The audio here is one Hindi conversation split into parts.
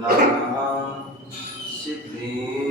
नमः सिद्धेभ्यः।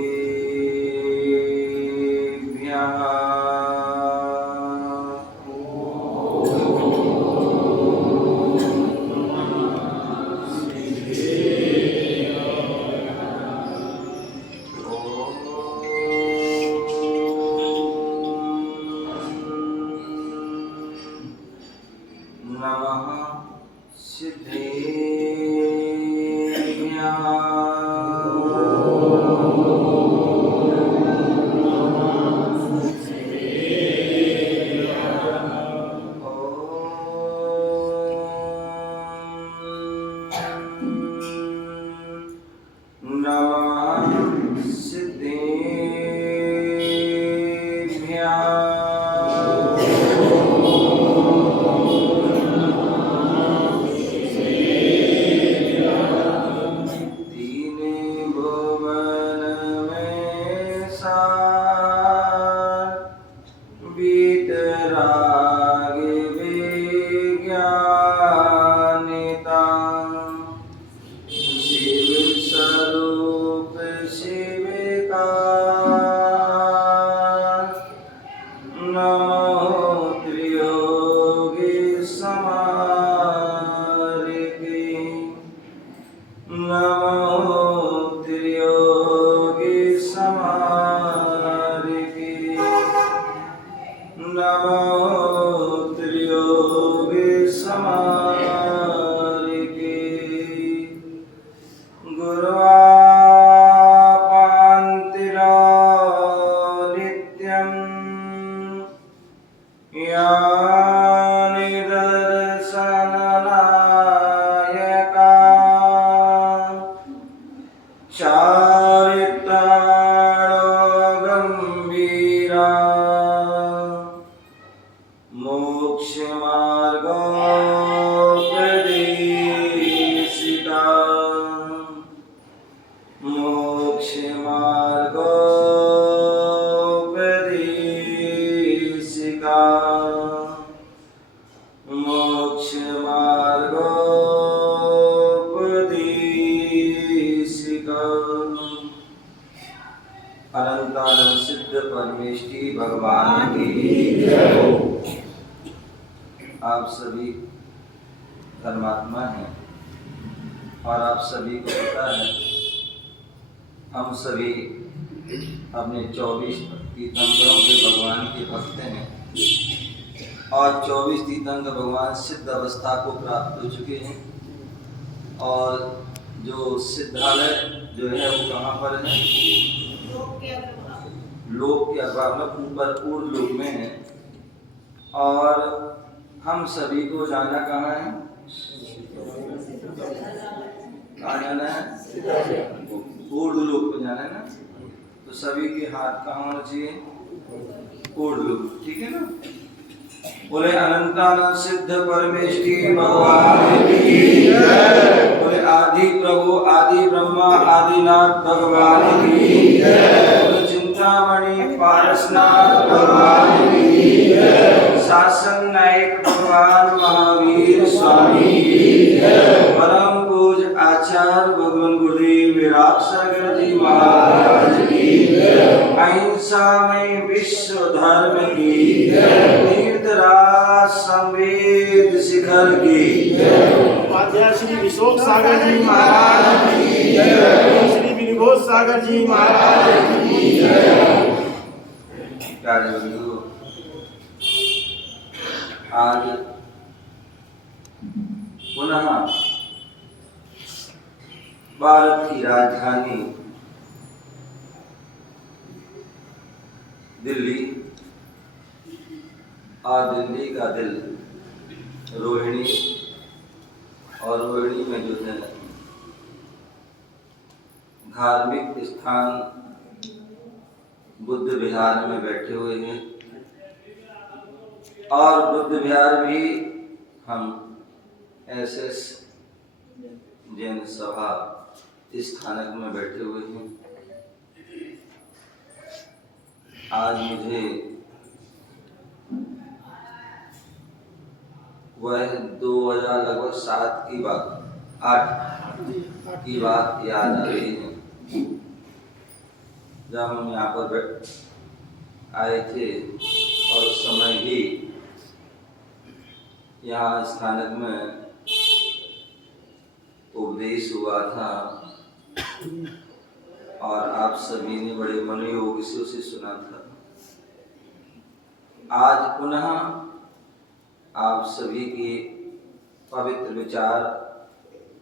अनंतानंद सिद्ध परमेष्टि भगवान की जय। आप सभी धर्मात्मा हैं और आप सभी को पता है हम सभी अपने 24 तीर्थंकरों के भगवान के भक्त हैं और 24 तीर्थंकर भगवान सिद्ध अवस्था को प्राप्त हो चुके हैं। और जो सिद्धालय जो है वो कहाँ पर है? लोक के अभाव में ऊपर पूर्व लोक में है। और हम सभी को जाना कहाँ है? कहाँ जाना है? पूर्व लोक को जाना है ना। तो सभी के हाथ कहाँ होना चाहिए? पूर्व लोक, ठीक है ना। बोले अनंतानंद सिद्ध परमेष्टि भगवान की जय। बोले आदि प्रभु आदि ब्रह्मा आदिनाथ भगवान की जय। चिंतामणि पारसनाथ भगवान की जय। शासन नायक भगवान महावीर स्वामी की जय। परम पूज आचार्य भगवान गुरुदेव विराट सागर जी महाराज की जय। अहिंसा में विश्व धर्म की जय। तीर्थराज संवेद शिखर की जय। उपाध्याय श्री विशोक सागर जी महाराज की जय। श्री विनिघोष सागर जी महाराज की जय। प्यारे बंधु, आज पुनः भारत की राजधानी दिल्ली और दिल्ली का दिल रोहिणी, और रोहिणी में जो है धार्मिक स्थान बुद्ध विहार में बैठे हुए हैं। और बुद्ध विहार भी हम एसएस जैन सभा स्थानक में बैठे हुए हैं। आज मुझे वह 2007 की बात 8 की बात याद आ रही है। जब हम यहाँ पर आए थे और उस समय भी यहाँ स्थानक में उपदेश हुआ था और आप सभी ने बड़े मनोयोग से उसे सुना था। आज पुनः आप सभी के पवित्र विचार,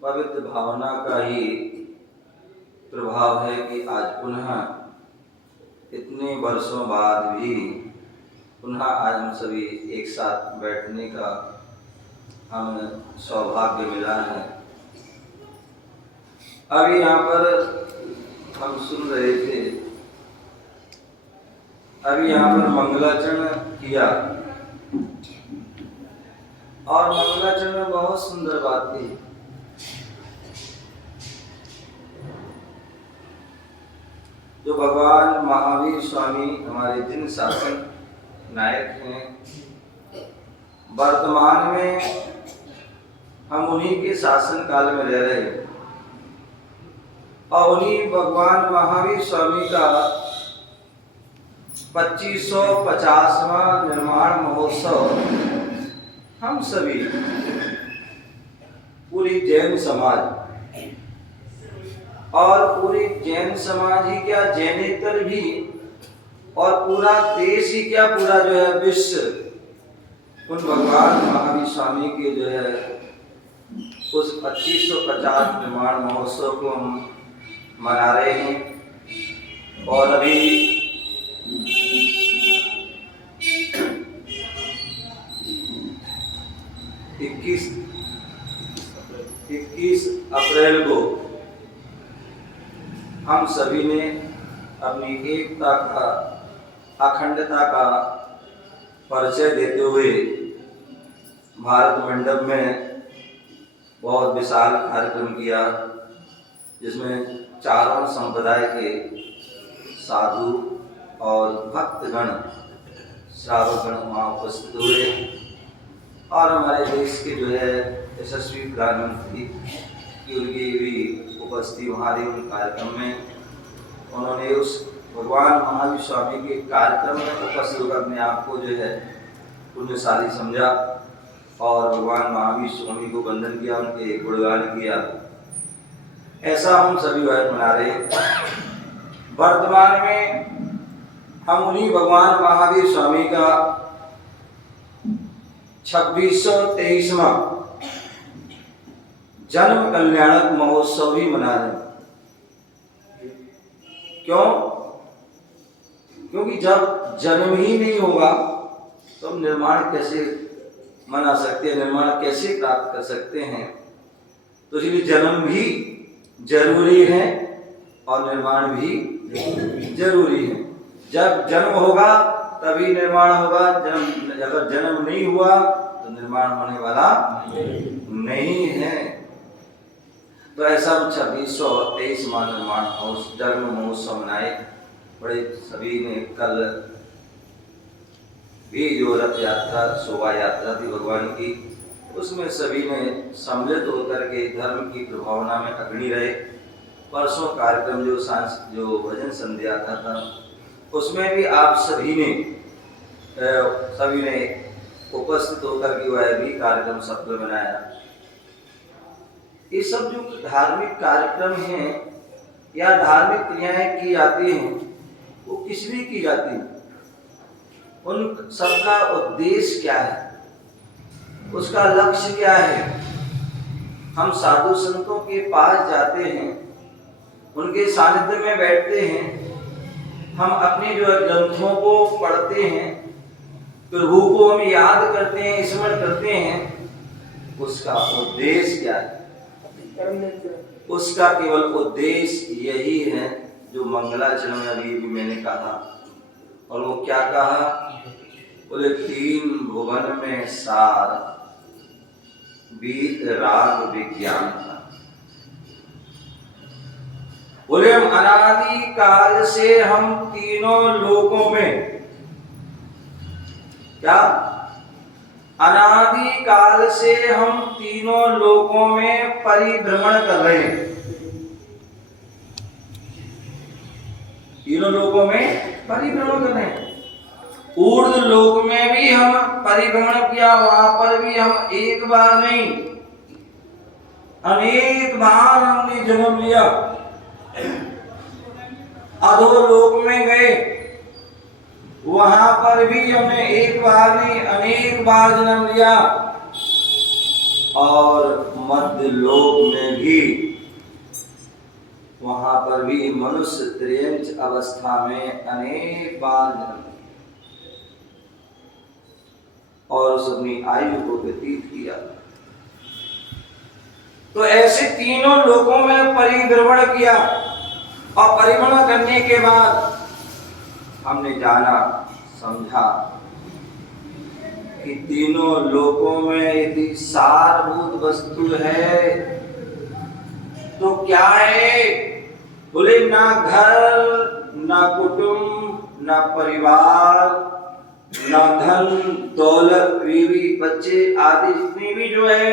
पवित्र भावना का ही प्रभाव है कि आज पुनः इतने वर्षों बाद भी पुनः आज हम सभी एक साथ बैठने का हमें सौभाग्य मिला है। अभी यहाँ पर हम सुन रहे थे, अभी यहाँ पर मंगलाचरण किया और मंगलाचरण में बहुत सुंदर बात थी। जो भगवान महावीर स्वामी हमारे जिन शासन नायक हैं, वर्तमान में हम उन्हीं के शासन काल में रह रहे हैं और उन्हीं भगवान महावीर स्वामी का 2550वां निर्माण महोत्सव हम सभी पूरी जैन समाज और पूरी जैन समाज ही क्या, जैनेतर भी और पूरा देश ही क्या, पूरा जो है विश्व उन भगवान महावीर स्वामी के जो है उस 2550 निर्माण महोत्सव को हम मना रहे हैं। और अभी 21 अप्रैल को हम सभी ने अपनी एकता का, अखंडता का परिचय देते हुए भारत मंडप में बहुत विशाल कार्यक्रम किया, जिसमें चारों संप्रदाय के साधु और भक्तगण, श्रावकगण वहाँ उपस्थित हुए और हमारे देश के जो है यशस्वी प्रधानमंत्री की उनकी भी उपस्थिति वहाँ रही। उन कार्यक्रम में उन्होंने उस भगवान महावीर स्वामी के कार्यक्रम में उपस्थित होकर अपने आप को जो है पुण्यशाली समझा और भगवान महावीर स्वामी को वंदन किया, उनके गुणगान किया। ऐसा हम सभी भाई मना रहे हैं। वर्तमान में हम उन्हीं भगवान महावीर स्वामी का 2623वां जन्म कल्याणक महोत्सव भी मना रहे हैं। क्यों? क्योंकि जब जन्म ही नहीं होगा तो हम निर्माण कैसे मना सकते हैं, निर्माण कैसे प्राप्त कर सकते हैं? तो इसलिए जन्म भी जरूरी है और निर्माण भी जरूरी है। जब जन्म होगा तभी निर्माण होगा, अगर जन्म नहीं हुआ तो निर्माण होने वाला नहीं है। तो ऐसा 2623वां निर्माण जन्म महोत्सव मनाए। बड़े सभी ने कल भी जो रथ यात्रा, शोभा यात्रा थी भगवान की, उसमें सभी ने सम्मिलित होकर के धर्म की प्रभावना में अग्रणी रहे। परसों कार्यक्रम जो भजन संध्या था उसमें भी आप सभी ने उपस्थित होकर के वह भी कार्यक्रम सफल बनाया। ये सब जो धार्मिक कार्यक्रम हैं या धार्मिक क्रियाएं की जाती हैं वो किस लिए की जाती हैं? उन सबका उद्देश्य क्या है, उसका लक्ष्य क्या है? हम साधु संतों के पास जाते हैं, उनके सानिध्य में बैठते हैं, हम अपने जो ग्रंथों को पढ़ते हैं, प्रभु को हम याद करते हैं, स्मरण करते हैं। उसका उद्देश्य क्या है? उसका केवल उद्देश्य यही है जो मंगलाचरण में अभी भी मैंने कहा। और वो क्या कहा? बोले 3 भुवन में सार बीत राग विज्ञान था। बोले हम अनादि काल से हम तीनों लोकों में, क्या अनादि काल से हम तीनों लोकों में परिभ्रमण कर रहे हैं। तीनों लोकों में परिभ्रमण कर रहे हैं। ऊर्ध्व लोक में भी हम परिभ्रमण किया, वहां पर भी हम एक बार नहीं अनेक बार हमने जन्म लिया। अधोलोक में गए, वहां पर भी हमने एक बार नहीं अनेक बार जन्म लिया। और मध्य लोक में भी, वहां पर भी मनुष्य त्रयंच अवस्था में अनेक बार जन्म लिया और उस अपनी आयु को व्यतीत किया। तो ऐसे तीनों लोकों में परिभ्रमण किया और परिभ्रमण करने के बाद हमने जाना समझा कि तीनों लोकों में यदि सारभूत वस्तु है तो क्या है? बोले ना घर, ना कुटुंब, ना परिवार, ना धन दौलत, बीवी बच्चे आदि जितनी भी जो है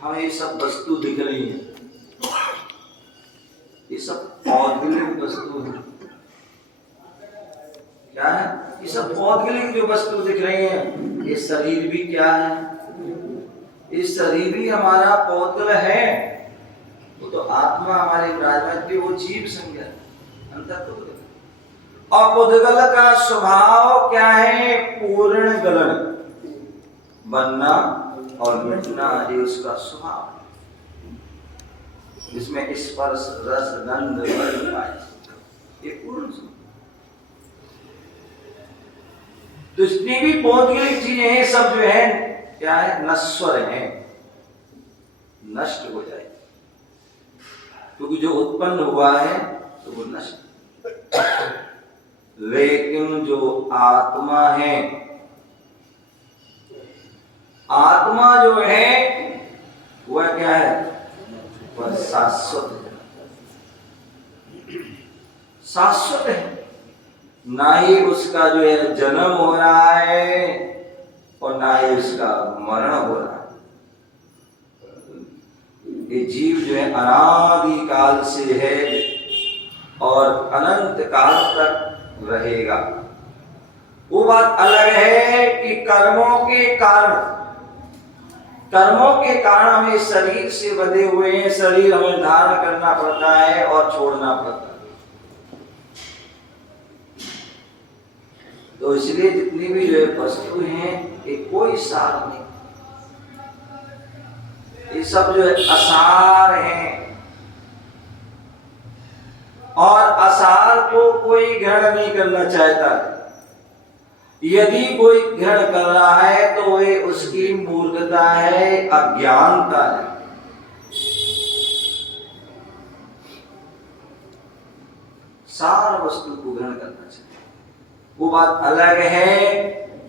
हमें ये सब वस्तु दिख रही है, ये सब भौतिक वस्तु है। क्या है? ये सब भौतिक जो वस्तु दिख रही है, ये शरीर भी क्या है? ये शरीर भी हमारा भौतिक है। वो तो आत्मा हमारे विराजमान थी, वो जीव संज्ञा अंतर तो। और पुद्गल का स्वभाव क्या है? पूर्ण गलन, बनना और मिटना, ये उसका स्वभाव है। इसमें स्पर्श रस गंध वर्ण पाए, ये पूर्ण स्वभाव। तो जितनी भी भौतिक चीजें हैं सब जो है क्या है? नश्वर है, नष्ट हो जाए, क्योंकि जो उत्पन्न हुआ है तो वो नष्ट। लेकिन जो आत्मा है, आत्मा जो है वह क्या है? वह शाश्वत है, शाश्वत है। ना ही उसका जो है जन्म हो रहा है और ना ही उसका मरण हो रहा है। ये जीव जो है अनादि काल से है और अनंत काल तक रहेगा। वो बात अलग है कि कर्मों के कारण हमें शरीर से बंधे हुए हैं, शरीर हमें धारण करना पड़ता है और छोड़ना पड़ता है। तो इसलिए जितनी भी जो वस्तु हैं ये कोई सार नहीं, ये सब जो है असार हैं। और असार को कोई ग्रहण नहीं करना चाहता। यदि कोई ग्रहण कर रहा है तो वह उसकी मूर्खता है, अज्ञानता है। सार वस्तु को ग्रहण करना चाहिए। वो बात अलग है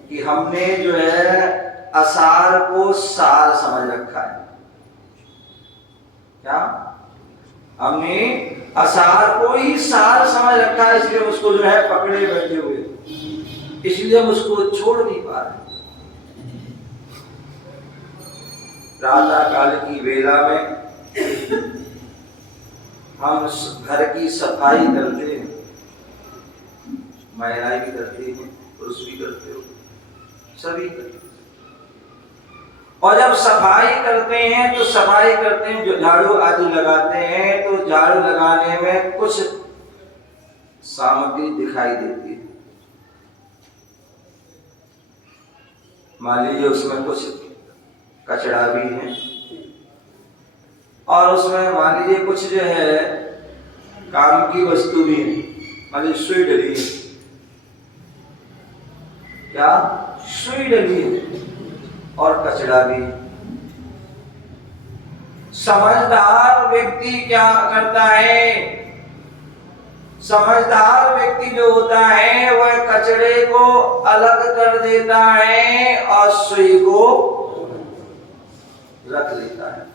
कि हमने जो है असार को सार समझ रखा है। क्या? हमने असार को ही सार समझ रखा है, इसलिए उसको जो है पकड़े बैठे हुए, इसलिए हम उसको छोड़ नहीं पा रहे। प्रातः काल की वेला में हम घर की सफाई करते हैं, महिलाएं भी करती हैं, पुरुष भी करते हो, सभी करते हैं। और जब सफाई करते हैं तो सफाई करते हैं, जो झाड़ू आदि लगाते हैं तो झाड़ू लगाने में कुछ सामग्री दिखाई देती है। मान लीजिए उसमें कुछ कचरा भी है और उसमें मान लीजिए कुछ जो है काम की वस्तु भी है, मान लीजिए सुई डली है। क्या? सुई डली है और कचरा भी। समझदार व्यक्ति क्या करता है? समझदार व्यक्ति जो होता है वह कचरे को अलग कर देता है और सुई को रख लेता है,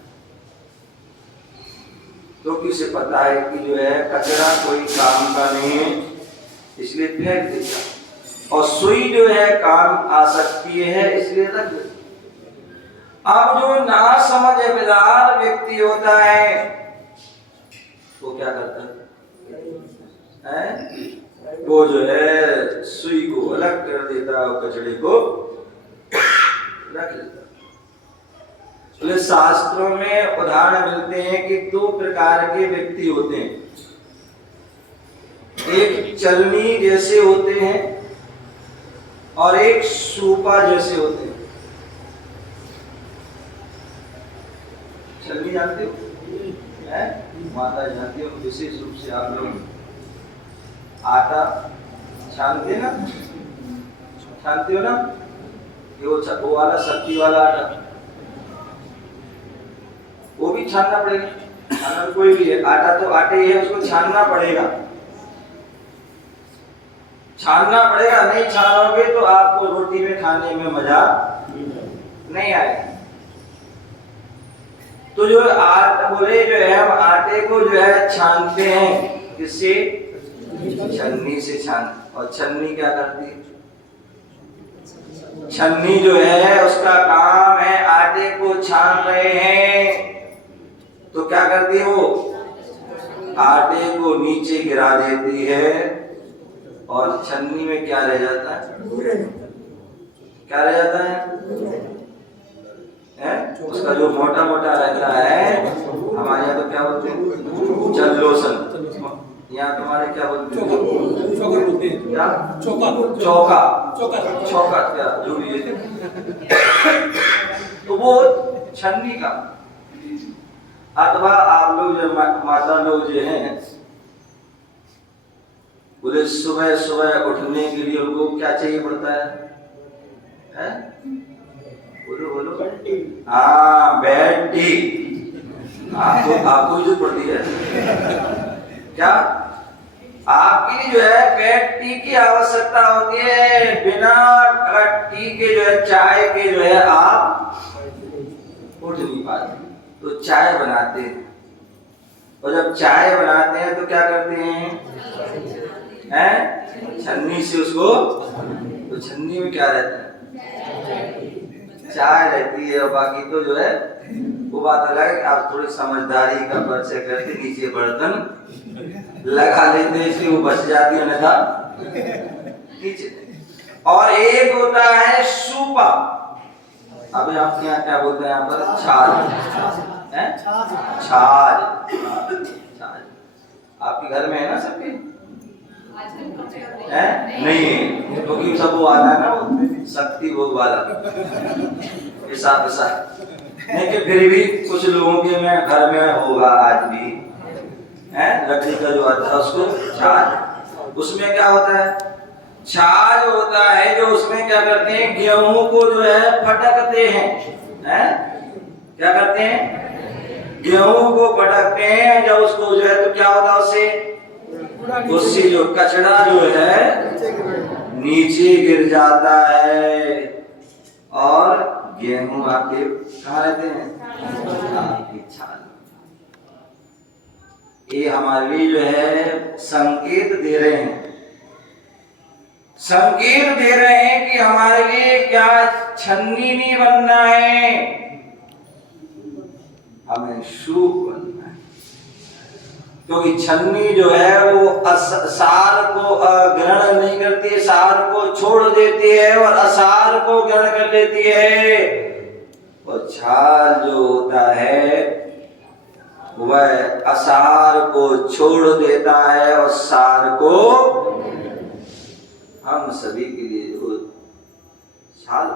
क्योंकि उसे पता है कि जो है कचरा कोई काम का नहीं है, इसलिए फेंक देता है। और सुई जो है काम आ सकती है, इसलिए रख देता है। अब जो ना समझदार व्यक्ति होता है वो क्या करता है? वो जो है सुई को अलग कर देता है और कचड़े को रख लेता। तो शास्त्रों में उदाहरण मिलते हैं कि दो प्रकार के व्यक्ति होते हैं, एक चलनी जैसे होते हैं और एक सूपा जैसे होते हैं। चलनी जानते हो? माता जानती हो? विशेष रूप से आप लोग आटा छानते ना, छानते हो ना, ये वो वाला शक्ति वाला आटा, वो भी छानना पड़ेगा। खाना कोई भी है, आटा तो आटे ही है, उसको छानना पड़ेगा, छानना पड़ेगा। नहीं छानोगे तो आपको रोटी में खाने में मजा नहीं आएगा। तो जो आटा बोले जो है, हम आटे को जो है छानते हैं, किससे? छन्नी से छान। और छन्नी क्या करती है? छन्नी जो है उसका काम है, आटे को छान रहे हैं तो क्या करती है? वो आटे को नीचे गिरा देती है और छन्नी में क्या रह जाता है? क्या रह जाता है? उसका जो मोटा मोटा रहता है, हमारे यहाँ तो क्या बोलते हैं? जल्लोसन। यहाँ तुम्हारे क्या बोलते हैं? क्या? चौका। चौका क्या जो भी है। तो वो छन्नी का। अथवा आप लोग जो माता लोग जो हैं, बोले सुबह सुबह उठने के लिए उनको क्या चाहिए पड़ता है? बोलो बोलो। हाँ, बेड टी। आपको जरूरत पड़ती है क्या? आपकी जो है बेड टी की आवश्यकता होती है। बिना टी के जो है, चाय के जो है आप उठ नहीं पाते, तो चाय बनाते हैं। और जब चाय बनाते हैं तो क्या करते हैं? छन्नी से उसको, तो छन्नी में क्या रहता है? चाय रहती है। और बाकी तो जो है वो बात अलग है। आप थोड़ी समझदारी का परिचय करके नीचे बर्तन लगा लेते हैं, इसलिए वो बच जाती है, अन्यथा नीचे। और एक होता है सूपा। अभी आपके यहाँ क्या बोलते हैं? यहाँ पर छाछ। छाछ। आपके घर में है ना सबके? नहीं है, क्योंकि सब वो आता है ना, वो शक्ति भोग वाला हिसाब लेकिन फिर भी कुछ लोगों के में घर में होगा आज भी, लकड़ी का जो आता है उसको छाछ। उसमें क्या होता है? छाछ होता है जो उसमें क्या करते हैं? गेहूं को जो है फटकते हैं। क्या करते हैं? गेहूं को फटकते हैं। जब उसको जो है तो क्या होता है? उससे जो कचरा जो है नीचे गिर जाता है और गेहूं आपके कहाँ रहते हैं? आपकी छाल। ये हमारे लिए जो है संकेत दे रहे हैं, संकेत दे रहे हैं कि हमारे लिए क्या छन्नी नहीं बनना है, हमें सूप बनना है। क्योंकि छन्नी जो है वो सार को ग्रहण नहीं करती, सार को छोड़ देती है और असार को ग्रहण कर लेती है। और छाल जो होता है वह असार को छोड़ देता है और सार को, हम सभी के लिए जो छाल,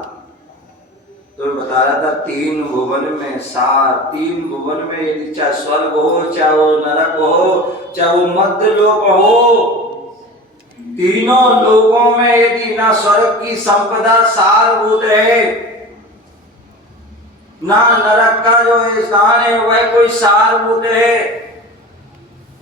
तो बता रहा था तीन भुवन में सार, तीन भुवन में यदि चाहे स्वर्ग हो, चाहे वो नरक हो, चाहे वो मध्य लोक हो, तीनों लोगों में यदि ना स्वर्ग की संपदा सारभूत है, ना नरक का जो स्थान है वह कोई सारभूत है,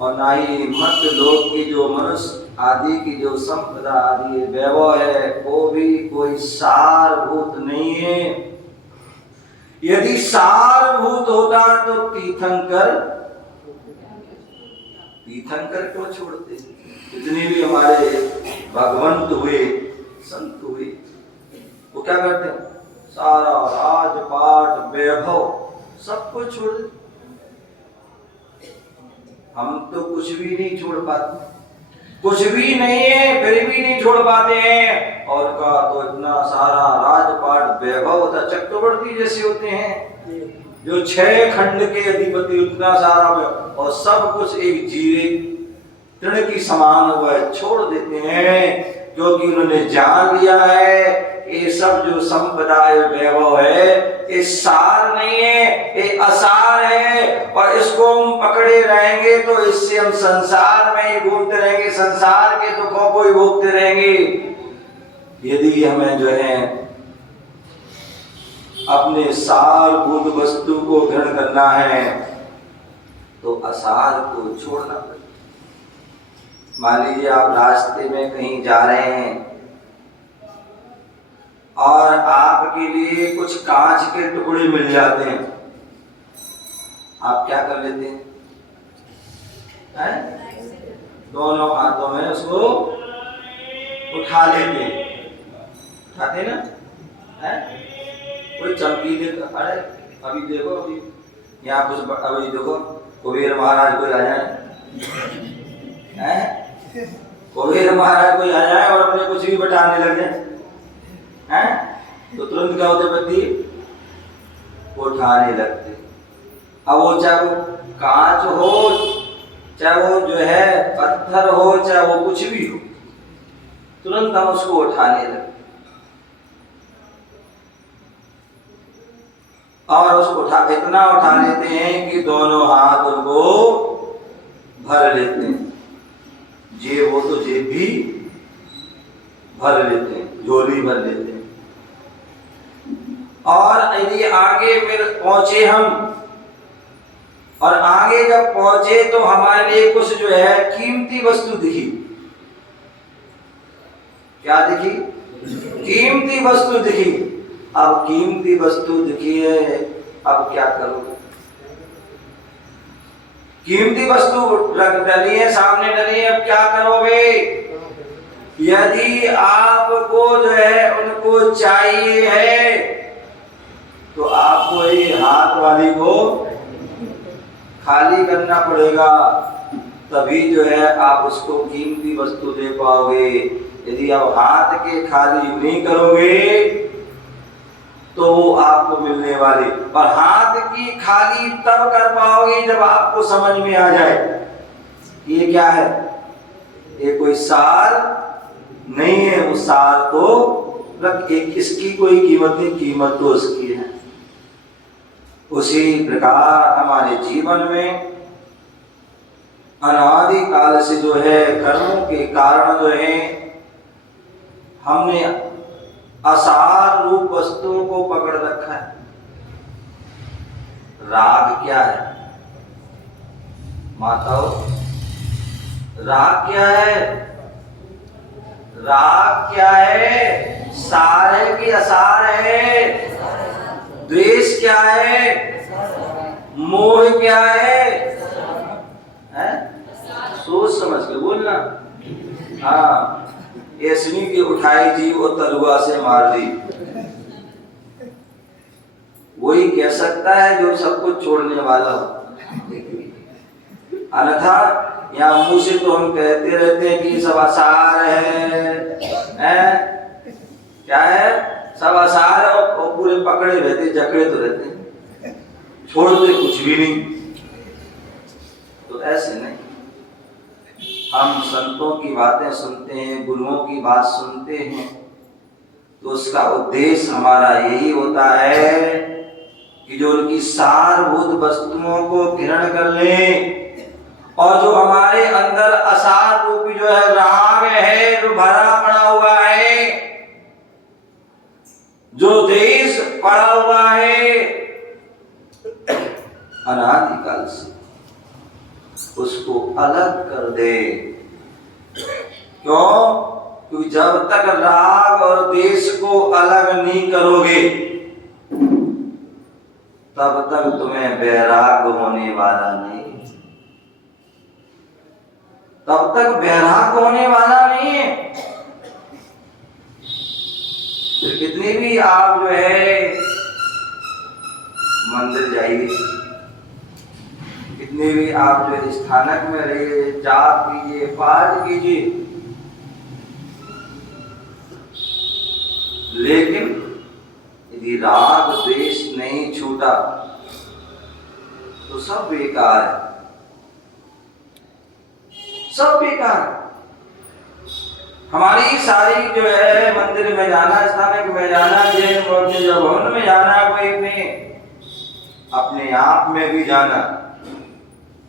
और ना ही मध्य लोक की जो मनुष्य आदि की जो संपदा आदि वैभव है वो भी कोई सारभूत नहीं है। यदि सारभूत होता तो तीर्थंकर क्यों छोड़ते? जितने भी हमारे भगवंत हुए, संत हुए, वो क्या करते हैं? सारा राजपाट वैभव सब कुछ छोड़ देते। हम तो कुछ भी नहीं छोड़ पाते। कुछ भी नहीं है फिर भी नहीं छोड़ पाते हैं। और का तो इतना सारा राजपाट वैभव होता, चक्रवर्ती जैसे होते हैं जो 6 खंड के अधिपति, उतना सारा और सब कुछ एक जीरे तृण की समान वह छोड़ देते हैं, क्योंकि उन्होंने जान लिया है ये सब जो संपदा वैभव है ये सार नहीं है, ये असार है। और इसको हम पकड़े रहेंगे तो इससे हम संसार में ही घूमते रहेंगे, संसार के दुखों को ही भोगते रहेंगे। यदि हमें जो है अपने सारभूत वस्तु को ग्रहण करना है तो असार को छोड़ना पड़ेगा। मान लीजिए आप रास्ते में कहीं जा रहे हैं और आपके लिए कुछ कांच के टुकड़े मिल जाते हैं, आप क्या कर लेते हैं? दोनों हाथों में उसको उठा लेते हैं, उठाते ना है? कोई चमकीले, अरे अभी देखो, अभी यहाँ कुछ, अभी देखो कुबेर महाराज कोई आ जाए, कुबेर महाराज कोई आ जाए और अपने कुछ भी बटाने लग जाए हैं, तो तुरंत क्या होते पति उठाने लगते। अब वो चाहे वो कांच हो, चाहे वो जो है पत्थर हो, चाहे वो कुछ भी हो, तुरंत हम उसको उठाने लगते और उसको इतना उठा लेते हैं कि दोनों हाथ उनको भर लेते हैं। जेब हो तो जेब भी भर लेते हैं, झोली भर लेते हैं। और यदि आगे फिर पहुंचे हम, और आगे जब पहुंचे तो हमारे लिए कुछ जो है कीमती वस्तु दिखी। क्या दिखी? कीमती वस्तु दिखी। अब कीमती वस्तु दिखी है, अब क्या करोगे? कीमती वस्तु डली है, सामने डली है, अब क्या करोगे? यदि आपको जो है उनको चाहिए है तो आपको ये हाथ वाली को खाली करना पड़ेगा, तभी जो है आप उसको कीमती वस्तु दे पाओगे। यदि आप हाथ के खाली नहीं करोगे तो वो आपको मिलने वाली, और हाथ की खाली तब कर पाओगे जब आपको समझ में आ जाए ये क्या है, ये कोई सार नहीं है। वो सार तो एक इसकी कोई कीमत नहीं, कीमत तो उसकी है। उसी प्रकार हमारे जीवन में अनादि काल से जो है कर्मों के कारण जो है हमने असार रूप वस्तुओं को पकड़ रखा है। राग क्या है माताओं? राग क्या है? राग क्या है? सार है कि असार है? द्वेष क्या है? मोह क्या है? सोच समझ के बोलना। हाँ, ऐसनी की उठाई थी वो तलुआ से मार दी, वही कह सकता है जो सब कुछ छोड़ने वाला हो। अन्यथा यहाँ मुंह से तो हम कहते रहते हैं कि सब आसार है? क्या है? सब आसार है, और पूरे पकड़े रहते, जकड़े तो रहते हैं, छोड़ते कुछ भी नहीं। तो ऐसे नहीं, हम संतों की बातें सुनते हैं, गुरुओं की बात सुनते हैं, तो उसका उद्देश्य हमारा यही होता है कि जो उनकी सारभूत वस्तुओं को ग्रहण कर लें, और जो हमारे अंदर असार रूपी जो है राग है, जो भरा पड़ा हुआ है, जो देश पड़ा हुआ है अनादिकाल से, उसको अलग कर दे। क्यों? क्योंकि जब तक राग और देश को अलग नहीं करोगे तब तक तुम्हें वैराग होने वाला नहीं, तब तक वैराग होने वाला नहीं है। फिर कितनी भी आप जो है मंदिर जाइए, कितने भी आप जो स्थानक में रहिए, जाप कीजिए, पाठ कीजिए, लेकिन यदि राग द्वेष नहीं छूटा तो सब बेकार है, सब बेकार है। हमारी सारी जो है मंदिर में जाना, स्थानक में जाना, जैन भवन में जाना, कोई अपने आप में भी जाना,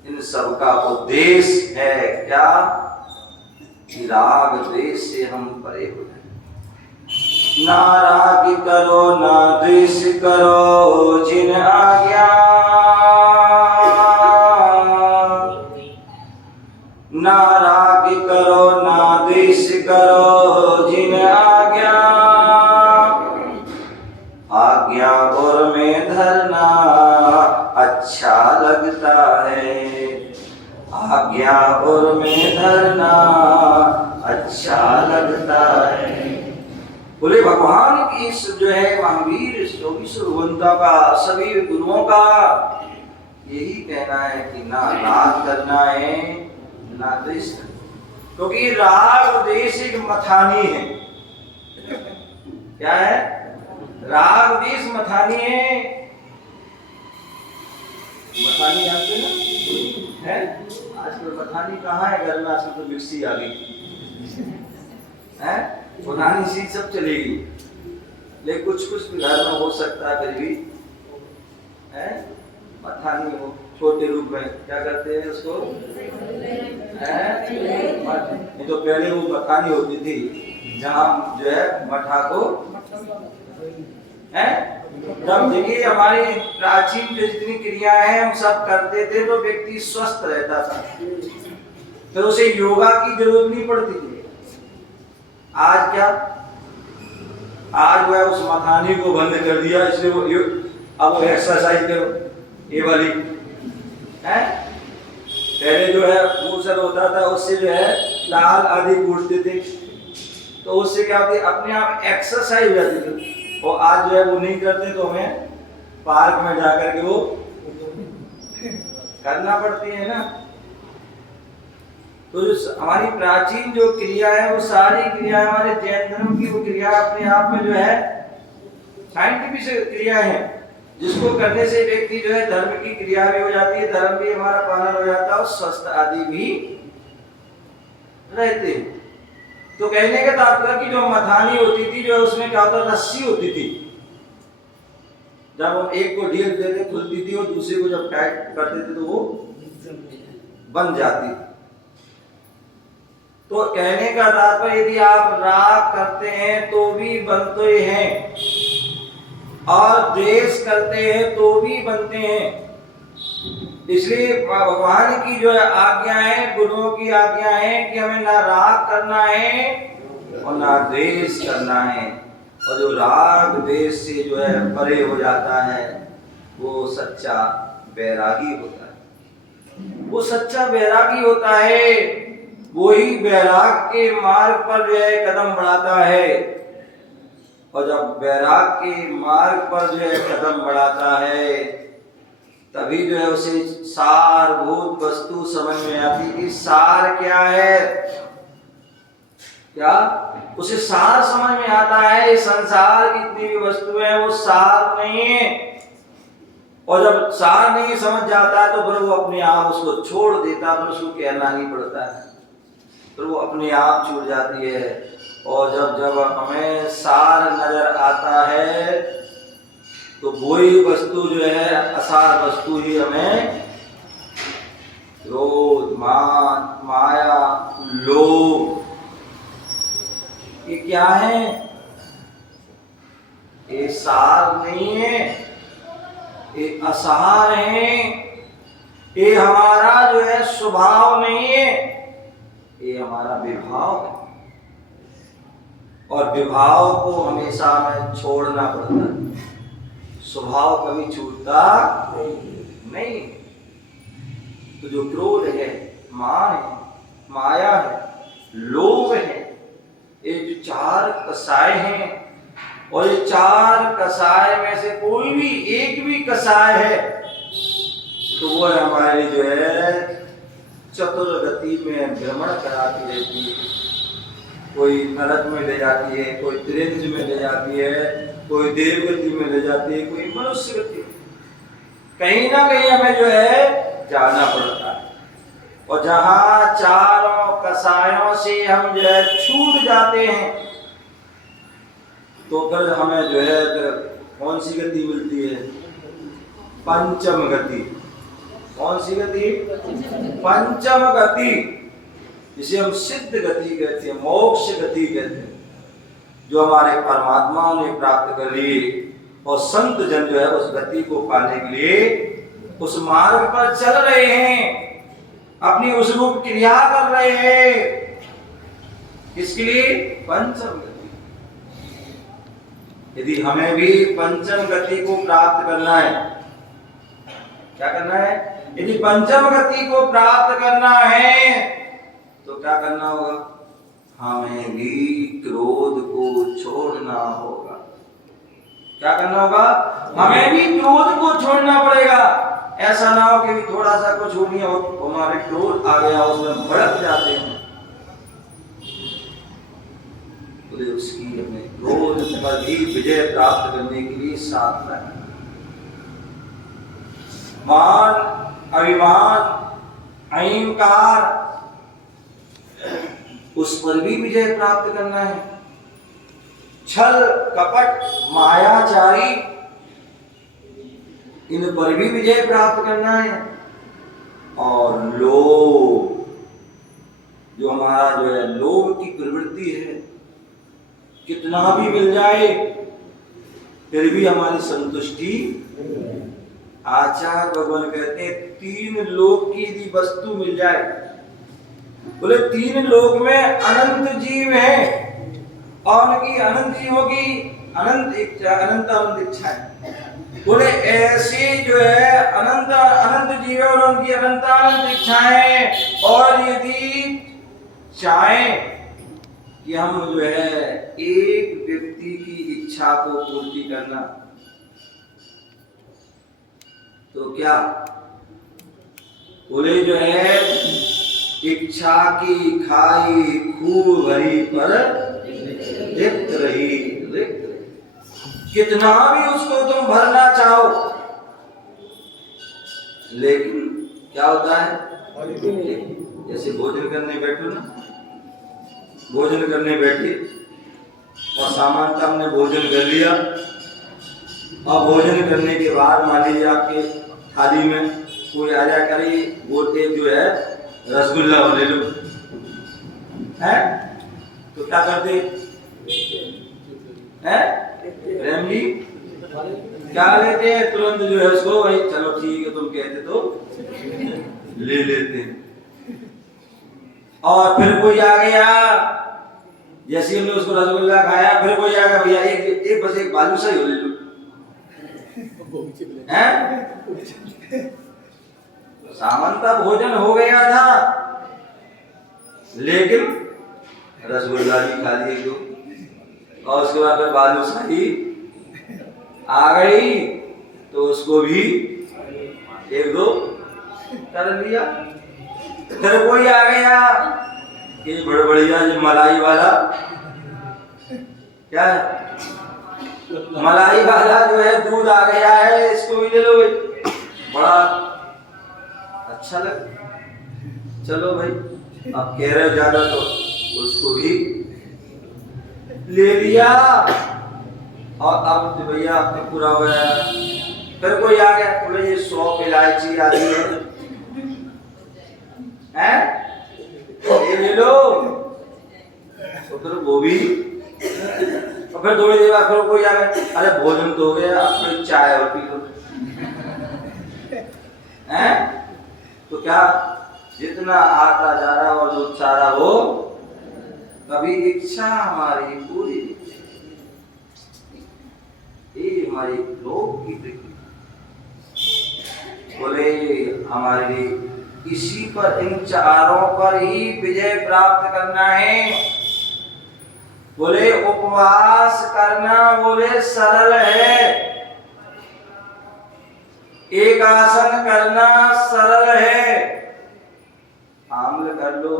इन सब का उद्देश्य है क्या? कि राग द्वेष से हम परे हो जाए। ना राग करो ना द्वेष करो जिन आज्ञा, ना राग करो ना द्वेष करो जिन आज्ञा, आज्ञा और में धरना अच्छा लगता है, आज्ञा और में धरना अच्छा लगता है। बोले भगवान की इस जो है महावीर 24 भगवंतों का, सभी गुरुओं का यही कहना है कि ना राग करना है ना द्वेष, क्योंकि राग द्वेष एक मथानी है। क्या है? राग द्वेष मथानी है। मथानी जानते ना है? आजकल मथानी कहाँ है घर में? आजकल तो मिक्सी आ गई है, पुरानी चीज सब चलेगी, लेकिन कुछ कुछ घर में हो सकता है फिर भी है मथानी हो, छोटे रूप में क्या करते हैं उसको नहीं तो पहले वो मथानी होती थी जहाँ जो है मठा को है। तब देखिए हमारी प्राचीन जो जितनी क्रियाएं हैं हम सब करते थे तो व्यक्ति स्वस्थ रहता था, फिर उसे योगा की जरूरत नहीं पड़ती थी। आज क्या? आज वह उस मथानी को बंद कर दिया, इसलिए वो अब वो एक्सरसाइज करो ये वाली है। पहले जो है मूसल होता था, उससे जो है लाल आदि कूटते थे, तो उससे क्या होती अपने आप एक्सरसाइज हो जाती थी। और आज जो है वो नहीं करते तो हमें पार्क में जाकर के वो करना पड़ती है ना। तो जो हमारी प्राचीन जो क्रिया है वो सारी क्रिया हमारे जैन धर्म की वो क्रिया अपने आप में जो है साइंटिफिक क्रिया है, जिसको करने से व्यक्ति जो है धर्म की क्रिया भी हो जाती है, धर्म भी हमारा पालन हो जाता है और स्वस्थ आदि भी रहते हैं। तो कहने का तात्पर्य कि जो मथानी होती थी जो उसमें क्या होता, रस्सी होती थी, जब हम एक को ढील देते खुलती थी और दूसरे को जब टाइट करते थे तो वो बन जाती। तो कहने का तात्पर्य यदि आप राग करते हैं तो भी बनते हैं और द्वेष करते हैं तो भी बनते हैं। इसलिए भगवान की जो है आज्ञाएं, गुरुओं की आज्ञाएं कि हमें ना राग करना है और ना द्वेष करना है। और जो राग द्वेष से जो है परे हो जाता है वो सच्चा बैरागी होता है। वो सच्चा बैरागी होता है, वही बैराग के मार्ग पर जो है कदम बढ़ाता है। और जब बैराग के मार्ग पर जो है कदम बढ़ाता है तभी जो है उसे सारभूत वस्तु समझ में आती है कि सार क्या है। क्या उसे सार समझ में आता है, संसार की जितनी भी वस्तुएं हैं वो सार नहीं है। और जब सार नहीं समझ जाता है तो फिर वो अपने आप उसको छोड़ देता है, फिर उसको कहना नहीं पड़ता है, फिर वो अपने आप छूट जाती है। और जब जब हमें सार नजर आता है तो वही वस्तु जो है असार वस्तु ही हमें क्रोध, मान, माया, लोभ, ये क्या है? ये सार नहीं है, ये असार है। ये हमारा जो है स्वभाव नहीं है, ये हमारा विभाव है। और विभाव को हमेशा हमें छोड़ना पड़ता है, स्वभाव कभी छूटता नहीं। तो जो क्रोध है, मान है, माया है, लोभ है, ये जो चार कसाय हैं, और ये चार कसाय में से कोई भी एक भी कसाय है तो वो हमारे जो है चतुर्गति में भ्रमण कराती रहती है। कोई नरक में ले जाती है, कोई त्रिंज में ले जाती है, कोई देवगति में ले जाती है, कोई मनुष्य गति। कहीं ना कहीं हमें जो है जाना पड़ता है। और जहां चारों कसायों से हम जो है छूट जाते हैं तो फिर हमें जो है कौन सी गति मिलती है? पंचम गति। कौन सी गति? पंचम गति, जिसे हम सिद्ध गति कहते हैं, मोक्ष गति कहते हैं, जो हमारे परमात्मा ने प्राप्त कर ली। और संत जन जो है उस गति को पाने के लिए उस मार्ग पर चल रहे हैं, अपनी उस रूप क्रिया कर रहे हैं। किसके लिए? पंचम गति। यदि हमें भी पंचम गति को प्राप्त करना है, क्या करना है? यदि पंचम गति को प्राप्त करना है तो क्या करना होगा? हमें भी क्रोध को छोड़ना होगा। क्या करना होगा? हमें भी क्रोध को छोड़ना पड़ेगा। ऐसा ना हो कि थोड़ा सा कुछ हो नहीं हो, हमारे क्रोध आ गया, उसमें भड़क जाते हैं। तो उसकी हमें क्रोध पर भी विजय प्राप्त करने के लिए साथ रहना। मान, अभिमान, अहंकार, उस पर भी विजय प्राप्त करना है। छल, कपट, मायाचारी, इन पर भी विजय प्राप्त करना है। और लोभ, जो हमारा जो है लोभ की प्रवृत्ति है, कितना भी मिल जाए फिर भी हमारी संतुष्टि। आचार्य भगवान कहते हैं 3 लोक की यदि वस्तु मिल जाए, बोले 3 लोक में अनंत जीव हैं और उनकी अनंत जीवों की अनंत इच्छाएं। बोले ऐसे जो है अनंत जीव और उनकी अनंत इच्छाएं। और यदि चाहें कि हम जो है एक व्यक्ति की इच्छा को पूर्ति करना, तो क्या? बोले जो है इच्छा की खाई खूब भरी पर रिक्त रही। कितना भी उसको तुम भरना चाहो, लेकिन क्या होता है? जैसे भोजन करने बैठो ना, भोजन करने बैठे और सामान का हमने भोजन कर लिया, और भोजन करने के बाद मान लीजिए आपके थाली में कोई आ जाए, करे बोलते जो है रसगुल्ला ले लो, है तो क्या करते हैं? फैमिली क्या लेते हैं? तुरंत जो है उसको, भाई चलो ठीक है तुम कहते तो ले लेते हैं। और फिर कोई आ गया, जैसे हमने उसको रसगुल्ला खाया, फिर कोई आ गया, भैया एक बस एक बालूशाही हो ले लो, हैं? सामान्यतः भोजन हो गया था, लेकिन रसगुल्ला भी खा लिए दो, और उसके बाद फिर बालूशाही आ गई तो उसको भी 1-2 कर लिया। फिर कोई आ गया कि बड़बड़िया जो मलाई वाला, क्या है? मलाई वाला जो है दूध आ गया है, इसको भी ले लो भाई, बड़ा अच्छा लगा, चलो भाई अब कह रहे हो ज्यादा तो उसको भी ले लिया। और अब तो भैया आपने पूरा हो गया। फिर कोई आ गया, बोले ये 100 इलायची आदि है, ये ले लो, तो फिर वो भी। और फिर थोड़ी देर बाद फिर कोई आ गया, अरे भोजन तो हो गया, अब फिर चाय और पी लो, हैं? तो क्या जितना आता जा रहा और जो चारा हो, कभी इच्छा हमारी पूरी, ये हमारी लोक की प्रकृति। बोले हमारे लिए इसी पर, इन चारों पर ही विजय प्राप्त करना है। बोले उपवास करना बोले सरल है, एक आसन करना सरल है, आम्ल कर लो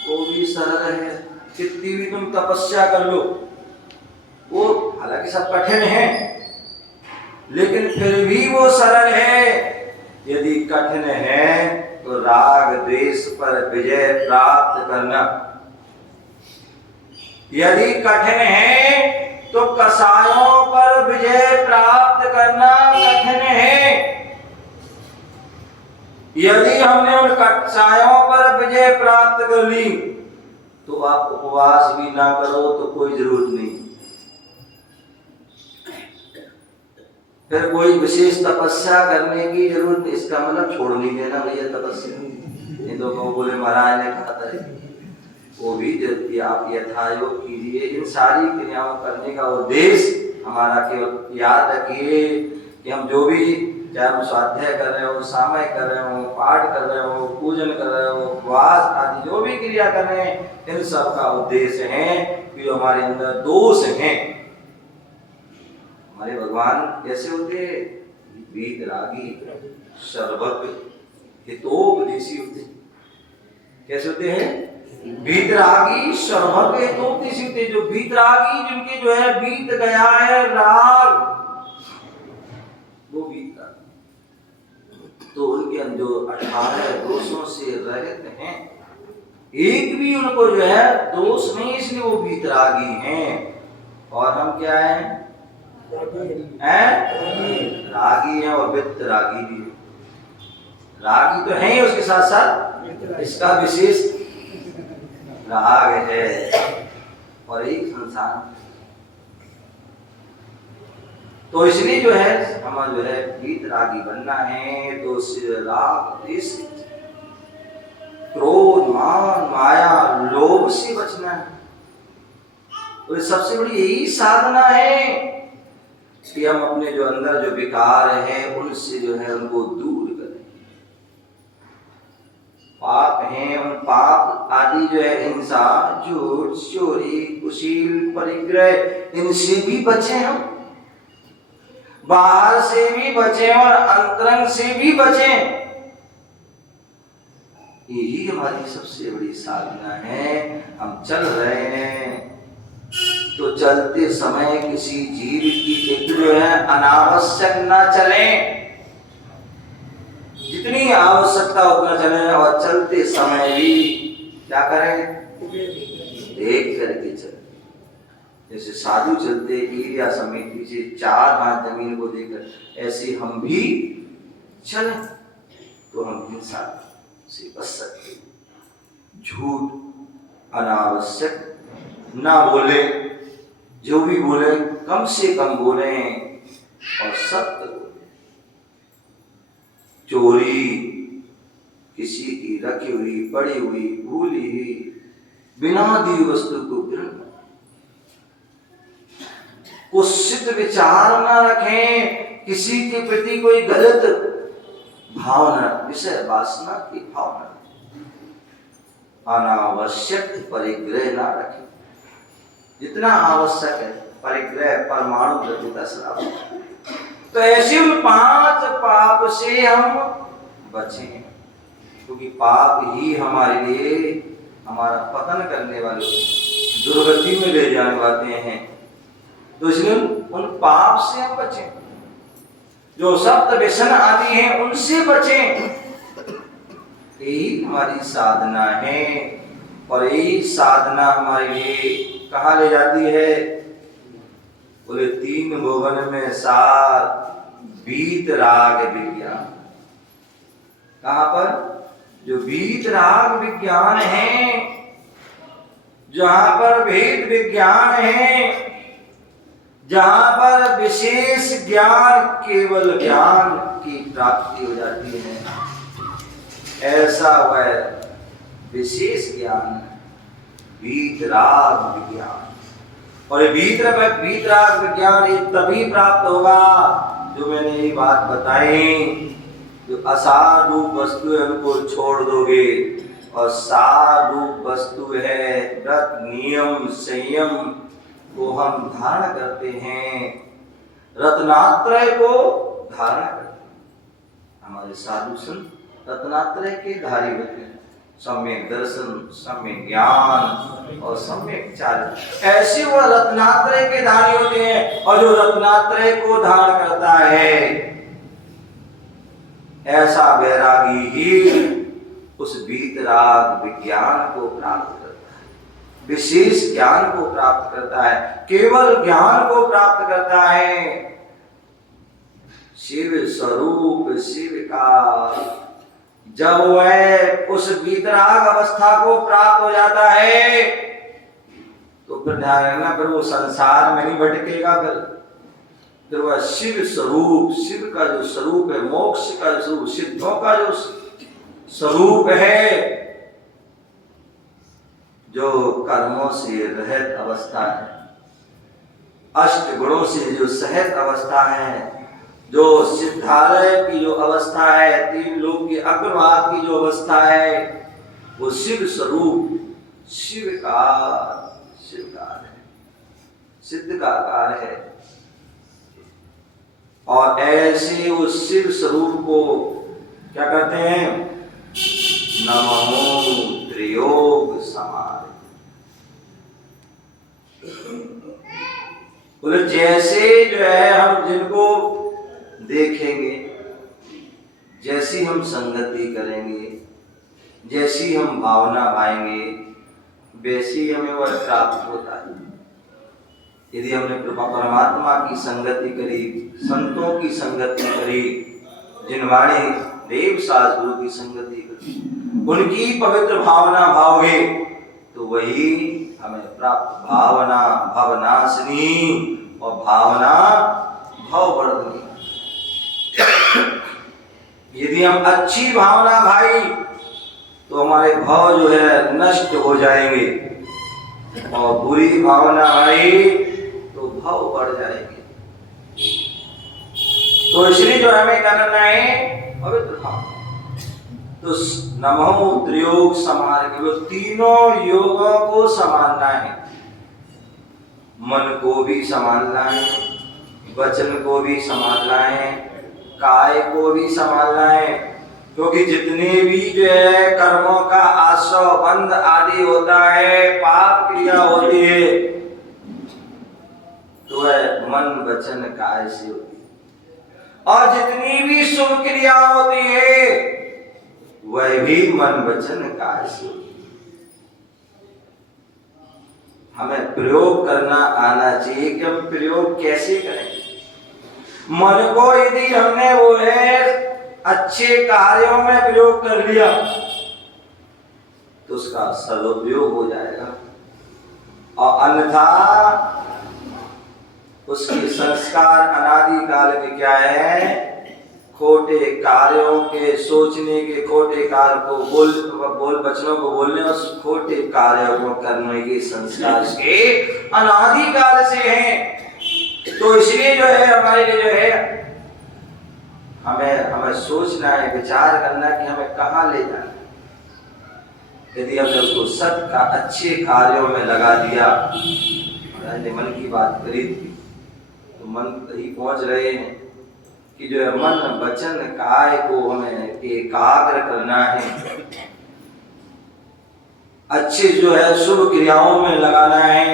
वो भी सरल है, कितनी भी तुम तपस्या कर लो, वो हालांकि सब कठिन है लेकिन फिर भी वो सरल है। यदि कठिन है तो राग द्वेष पर विजय प्राप्त करना, यदि कठिन है तो कसायों पर विजय प्राप्त करना कठिन है। यदि हमने उन कसायों पर विजय प्राप्त कर ली तो आप उपवास भी ना करो तो कोई जरूरत नहीं, फिर कोई विशेष तपस्या करने की जरूरत नहीं। इसका मतलब छोड़ नहीं देना भैया तपस्या। इन लोगों को बोले महाराज ने कहा था वो भी जब आप यथायोग कीजिए। इन सारी क्रियाओं करने का उद्देश्य हमारा केवल याद रखिए कि हम जो भी, चाहे हम स्वाध्याय कर रहे हो, सामय कर रहे हो, पाठ कर रहे हो, पूजन कर रहे हो, उपवास आदि जो भी क्रिया कर रहे हैं, इन सब का उद्देश्य है कि जो हमारे अंदर दोष हैं, हमारे भगवान कैसे होते, वीतरागी सर्वज्ञ हितोपदेशी होते। कैसे होते हैं? वीतरागी सर्वज्ञ हितोपदेशी होते। जो वीतरागी, जिनके जो है बीत गया है राग, वो वीतरागी, तो उनके अंदर जो 18 दोषों से रहित हैं, एक भी उनको जो है दोष नहीं, इसलिए वो वीतरागी हैं। और हम क्या हैं? रागी है और वितरागी भी है। रागी तो है ही, उसके साथ साथ इसका विशेष राग है और एक संसार। तो इसलिए जो है हमें जो है वीतरागी बनना है तो राग द्वेष, क्रोध, मान, माया, लोभ से बचना है। तो सबसे बड़ी यही साधना है कि हम अपने जो अंदर जो विकार हैं उनसे जो है उनको दूर करें। पाप हैं, उन पाप आदि जो है हिंसा, झूठ, चोरी, कुशील, परिग्रह, इनसे भी बचें हम, बाहर से भी बचें और अंतरंग से भी बचें। यही हमारी सबसे बड़ी साधना है। हम चल रहे हैं तो चलते समय किसी जीव की एक जो है अनावश्यक ना चलें, जितनी आवश्यकता उतना चलें, और चलते समय भी क्या करें? देख करके चलें। जैसे साधु चलते ईर्ष्या समिति से 4 हाथ जमीन को देकर, ऐसे हम भी चलें तो हम हिंसा से बच सकते। झूठ अनावश्यक ना बोले, जो भी बोले कम से कम बोले और सत्य बोले। चोरी, किसी की रखी हुई, पड़ी हुई, भूली हुई, बिना दी वस्तु को ग्रहण, कुत्सित विचार न रखें, किसी के प्रति कोई गलत भावना, विषय वासना की भावना, अनावश्यक परिग्रह ना रखें। जितना आवश्यक है परिग्रह, परमाणु द्रव्य का श्राप। तो ऐसे उन 5 पाप से हम बचें, क्योंकि पाप ही हमारे लिए हमारा पतन करने वाले, दुर्गति में ले जाने वाले हैं। तो इसलिए उन पाप से हम बचें, जो सप्त व्यसन आदि हैं उनसे बचें। यही हमारी साधना है और यही साधना हमारे लिए कहाँ ले जाती है? बोले 3 भुवन में सार वीतराग विज्ञान। कहाँ पर? जो वीतराग विज्ञान है, जहां पर भेद विज्ञान है, जहां पर विशेष ज्ञान, केवल ज्ञान की प्राप्ति हो जाती है, ऐसा वह विशेष ज्ञान वीतराग विज्ञान। और ये वीतराग विज्ञान ये तभी प्राप्त होगा जो मैंने ये बात बताई, जो असार रूप वस्तु है उनको छोड़ दोगे, और सार रूप वस्तु है व्रत, नियम, संयम को हम धारण करते हैं, रत्नात्रय को धारण करते हैं। हमारे साधु संत रत्नात्रय के धारी होते हैं, सम्यक दर्शन, सम्यक ज्ञान और सम्यक चारित्र। ऐसे वो रत्नात्रय के धारी होते हैं। और जो रत्नात्रय को धारण करता है ऐसा वैरागी ही उस वीतराग विज्ञान को प्राप्त करता है, विशेष ज्ञान को प्राप्त करता है, केवल ज्ञान को प्राप्त करता है। शिव स्वरूप शिव का जब वह उस वीतराग अवस्था को प्राप्त हो जाता है तो फिर ध्यान रखना, फिर वो संसार में नहीं भटकेगा। फिर वह शिव स्वरूप, शिव का जो स्वरूप है, मोक्ष का जो स्वरूप, सिद्धों का जो स्वरूप है, जो कर्मों से रहित अवस्था है, अष्ट गुणों से जो सहित अवस्था है, जो सिद्धालय की जो अवस्था है, तीन लोक की अग्रभाग की जो अवस्था है, वो शिव स्वरूप शिव का है, सिद्ध का आकार है। और ऐसे उस शिव स्वरूप को क्या करते हैं? नमो त्रियोग समार। बोले जैसे जो है हम जिनको देखेंगे, जैसी हम संगति करेंगे, जैसी हम भावना पाएंगे, वैसी हमें वह प्राप्त होता है। यदि हमने परमात्मा की संगति करी, संतों की संगति करी, जिनवाणी देव शास्त्रों की संगति करी, उनकी पवित्र भावना भाओगे तो वही हमें प्राप्त। भावना भवनाशिनी और भावना भववर्धिनी। यदि हम अच्छी भावना भाई तो हमारे भाव जो है नष्ट हो जाएंगे, और बुरी भावना भाई तो भाव बढ़ जाएंगे। तो इसलिए जो हमें करना है पवित्र भाव। तो नमो त्रियोग समार, केवल तीनों योगों को संभालना है। मन को भी संभालना है, वचन को भी संभालना है, काय को भी संभालना है। क्योंकि जितने भी जो है कर्मों का आश्रव बंध आदि होता है, पाप क्रिया होती है, तो वह मन वचन काय से होती है। और जितनी भी शुभ क्रिया होती है वह भी मन वचन काय से होती है। हमें प्रयोग करना आना चाहिए कि हम प्रयोग कैसे करें। मन को यदि हमने वो है अच्छे कार्यों में प्रयोग कर लिया तो उसका सदुपयोग हो जाएगा, और अन्यथा उसके संस्कार अनादि काल के क्या है? खोटे कार्यों के सोचने के, खोटे कार्य को बोल वचनों को बोलने और खोटे कार्यों को करने के संस्कार के अनादि काल से हैं। तो इसलिए जो है हमारे लिए जो है हमें सोचना है, विचार करना कि हमें कहाँ ले जाना। यदि हमने उसको सत का अच्छे कार्यों में लगा दिया, हमने मन की बात करी थी, तो मन कहीं पहुंच रहे हैं कि जो है मन वचन काय को हमें एकाग्र करना है, अच्छे जो है शुभ क्रियाओं में लगाना है,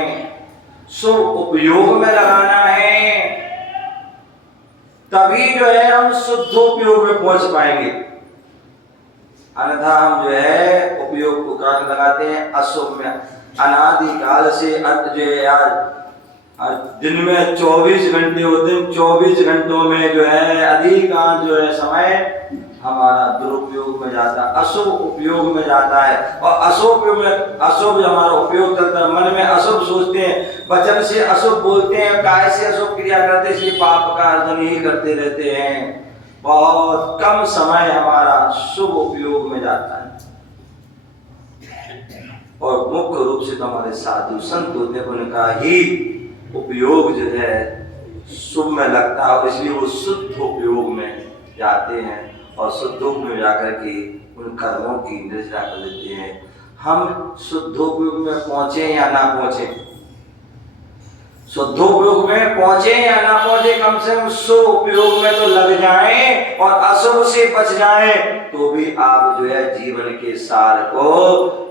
शुभ उपयोग में लगाना है, तभी जो है हम शुद्धोपयोग में पहुंच पाएंगे। अन्यथा हम जो है उपयोग को कारण लगाते हैं अशुभ में। अनादि काल से अंत जो है आज दिन में 24 घंटे होते हैं, 24 घंटों में जो है अधिकांश जो है समय हमारा दुरुपयोग में जाता है, अशुभ उपयोग में जाता है। और अशुभ में अशुभ हमारा उपयोग करता है, मन में अशुभ सोचते हैं, वचन से अशुभ बोलते हैं, काय से अशुभ क्रिया करते हैं, इसलिए पाप का अर्जन ही करते रहते हैं। बहुत कम समय हमारा शुभ उपयोग में जाता है। और मुख्य रूप से तो हमारे साधु संत होते हैं, उनका ही उपयोग जो है शुभ में लगता है, और इसलिए वो शुद्ध उपयोग में जाते हैं और शुद्धोपयोग में जाकर के उन कर्मों की निर्जरा कर देते हैं। हम शुद्धोपयोग में पहुंचे या ना पहुंचे, शुद्धोपयोग में पहुंचे या ना पहुंचे, कम से कम शुभ उपयोग में तो लग जाएं और अशुभ से बच जाएं, तो भी आप जो है जीवन के सार को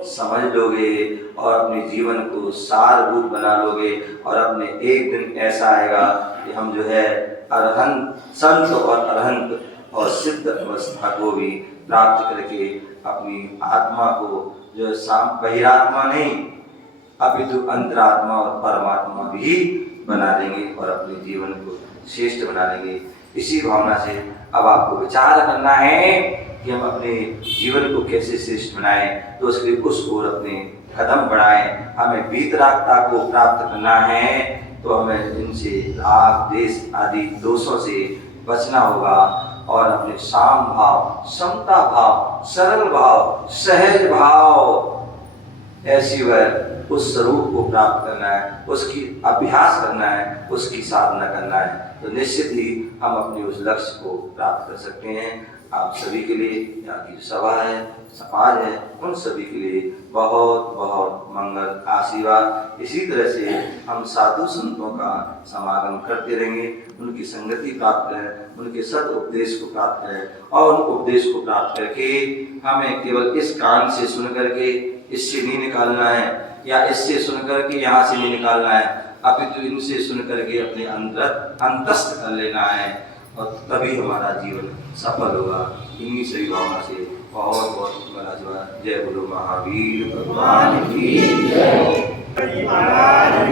समझ लोगे और अपने जीवन को सारभूत बना लोगे। और अपने एक दिन ऐसा आएगा कि हम जो है अरहंत, संत और अरहंत और सिद्ध अवस्था को भी प्राप्त करके अपनी आत्मा को जो बहिरात्मा नहीं अपितु अंतरात्मा और परमात्मा भी बना देंगे और अपने जीवन को श्रेष्ठ बना देंगे। इसी भावना से अब आपको विचार करना है कि हम अपने जीवन को कैसे श्रेष्ठ बनाएं, तो उसके लिए उस ओर अपने कदम बढ़ाएं। हमें वीतरागता को प्राप्त करना है तो हमें इनसे राग, द्वेष आदि दोषों से बचना होगा और अपने साम भाव, समता भाव, सरल भाव, सहज भाव, ऐसी वह उस स्वरूप को प्राप्त करना है, उसकी अभ्यास करना है, उसकी साधना करना है, तो निश्चित ही हम अपने उस लक्ष्य को प्राप्त कर सकते हैं। आप सभी के लिए यहाँ की सभा है, समाज है, उन सभी के लिए बहुत बहुत मंगल आशीर्वाद। इसी तरह से हम साधु संतों का समागम करते रहेंगे, उनकी संगति प्राप्त करें, उनके सद उपदेश को प्राप्त करें और उन उपदेश को प्राप्त करके हमें केवल इस कान से सुन करके इससे नहीं निकालना है या इससे सुनकर के यहाँ से नहीं निकालना है, अपितु इनसे सुनकर के अपने अंतस्थ कर लेना है और तभी हमारा जीवन सफल होगा। इन्हीं सही भावना से बहुत बहुत बड़ा जय बोलो महावीर भगवान की जय।